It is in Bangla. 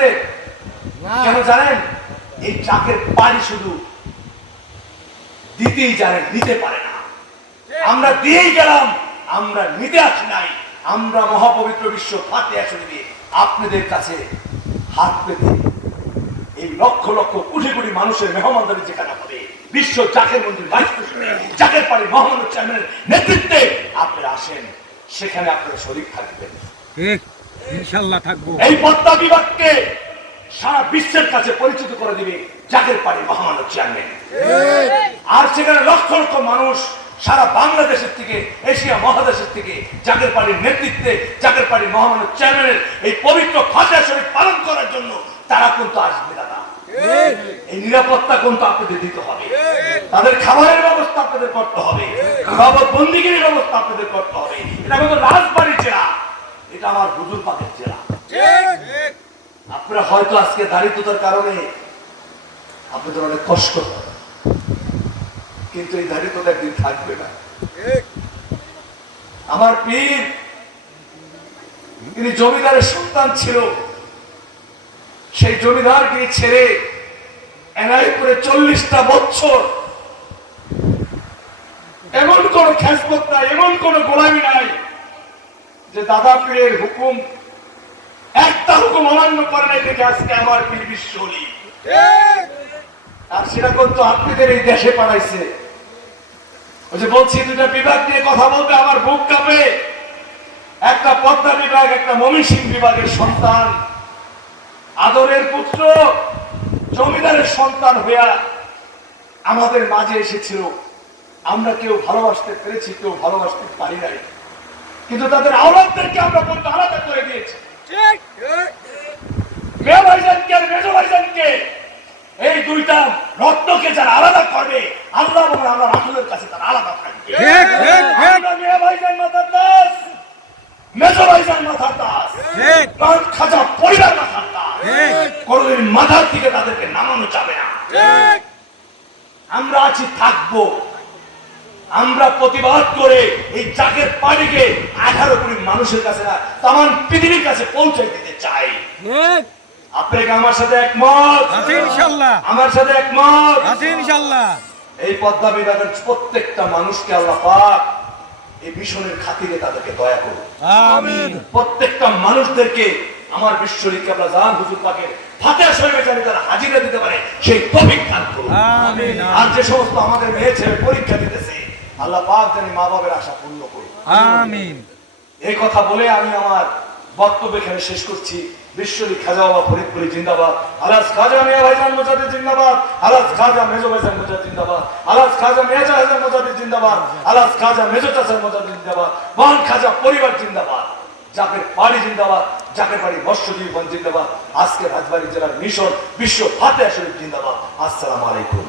আপনাদের কেন জানেন? এই ট্রাকের পানি শুধু দিতেই জানেন নিতে পারে না। আমরা দিয়েই গেলাম আমরা নিতে আসি নাই। আমরা মহাপবিত্র বিশ্ব ফাতে আসলে দিয়ে আপনাদের কাছে হাত পেতে। এই লক্ষ লক্ষ কোটি কোটি মানুষের মেহমানদারি যেখানে হবে বিশ্ব জাকের মন্দির দায়িত্ব জাকের পাড়ি মোহাম্মদ চেয়ারম্যানের নেতৃত্বে আপনারা আসেন সেখানে আপনারা শরীর থাকবেন। ইনশাল্লাহ থাকব। এই পদ্মা বিভাগকে সারা বিশ্বের কাছে পরিচিত করে দিবে জাকের পাড়ি মহামানব চেয়ারম্যান আর সেখানে লক্ষ লক্ষ মানুষ সারা বাংলাদেশের থেকে এশিয়া মহাদেশের থেকে জাকের পাড়ির নেতৃত্বে জাকের পাড়ি মহামানব চেয়ারম্যানের এই পবিত্র ফাঁসা শরীর পালন করার জন্য তারা কিন্তু আসবে দাদা। এই নিরাপত্তা কিন্তু আপনাদের দিতে হবে। তাদের খাবারের ব্যবস্থা আপনাদের করতে হবে। বাবদ বন্দিগির ব্যবস্থা আপনাদের করতে হবে। এটা কিন্তু রাজবাড়ির জেলা। এটা আমার হুজুর পাকের জেলা। আপনারা হয়তো আজকে দারিদ্রতার কারণে আপনাদের অনেক কষ্ট কিন্তু এই দারিদ্রতা একদিন থাকবে না। আমার পীর তিনি জমিদারের সন্তান ছিল। সেই জমিদার জমিদারকে ছেড়ে এনআই করে চল্লিশটা বছর এমন কোন খেসবত নাই এমন কোন গোলামি নাই। যে দাদা পীরের হুকুম, একটা হুকুম অমান্য করে নাই দেখে আজকে আমার পীর বিশ্ব। আর সেটা করতো আপনাদের এই দেশে পাঠাইছে। ওই যে বলছি দুটা বিভাগ নিয়ে কথা বলবে, আমার বুক কাঁপে। একটা পদ্মা বিভাগ, একটা মমিসিং বিভাগের সন্তান। আদরের পুত্র, জমিদারের সন্তান হইয়া আমাদের মাঝে এসেছিল। আমরা কেউ ভালোবাসতে পেরেছি, কেউ ভালোবাসতে পারি নাই। কিন্তু তাদের আওলাদদেরকে আমরা বলতে আলাদা করে দিয়েছি। মেয়ে ভাইজানকে আর মেজো ভাইজানকে এই দুইটা রত্নকে যারা আলাদা করবে আল্লাহ এবং আমরা রাসুলের কাছে তারা আলাদা থাকবে। মেয়ে ভাইজান মাথার দাস মেজো ভাইজান মাথার দাস ঠিক। কারণ খাজা পরিবার মাথার দাস। ঠিক। কোনদিন মাথার দিকে তাদেরকে নামানো যাবে না। আমরা আছি থাকব। আমরা প্রতিবাদ করে এই চাকের পানিকে আঠারো কোটি মানুষের কাছে না তামান পৃথিবীর কাছে পৌঁছে দিতে চাই। আপনাকে আমার সাথে একমত? ইনশাল্লাহ। আমার সাথে একমত? ইনশাল্লাহ। এই পদ্মা বিভাগের প্রত্যেকটা মানুষকে আল্লাহ পাক এই মিশনের খাতিরে তাদেরকে দয়া করুন। আমিন। প্রত্যেকটা মানুষদেরকে আমার বিশ্বরীকে আমরা জান হুজুর পাকে ফাতে শরীফে জানি তারা হাজিরা দিতে পারে সেই তফিক দান করুন। আমিন। আর যে সমস্ত আমাদের মেয়ে ছেলে পরীক্ষা দিতেছে আল্লাহ পাক জানি মা বাবার আশা পূর্ণ করুন আমিন। এই কথা বলে আমি আমার বক্তব্য এখানে শেষ করছি। বিশ্বরী খাজা বাবা ফরিদপুরি জিন্দাবাদ। আলাস খাজা মিয়া ভাইজান মুজাদি জিন্দাবাদ। আলাস খাজা মেজো ভাইজান মুজাদি জিন্দাবাদ। আলাস খাজা মেজা হাজার মুজাদি জিন্দাবাদ। আলাস খাজা মেজো চাচার মুজাদি জিন্দাবাদ। মহান খাজা পরিবার জিন্দাবাদ। জাকের বাড়ি জিন্দাবাদ। জাকের বাড়ি মৎস্যজীবন জিন্দাবাদ। আজকে রাজবাড়ী জেলার মিশন বিশ্ব ফাতে শরীফ জিন্দাবাদ। আসসালামু আলাইকুম।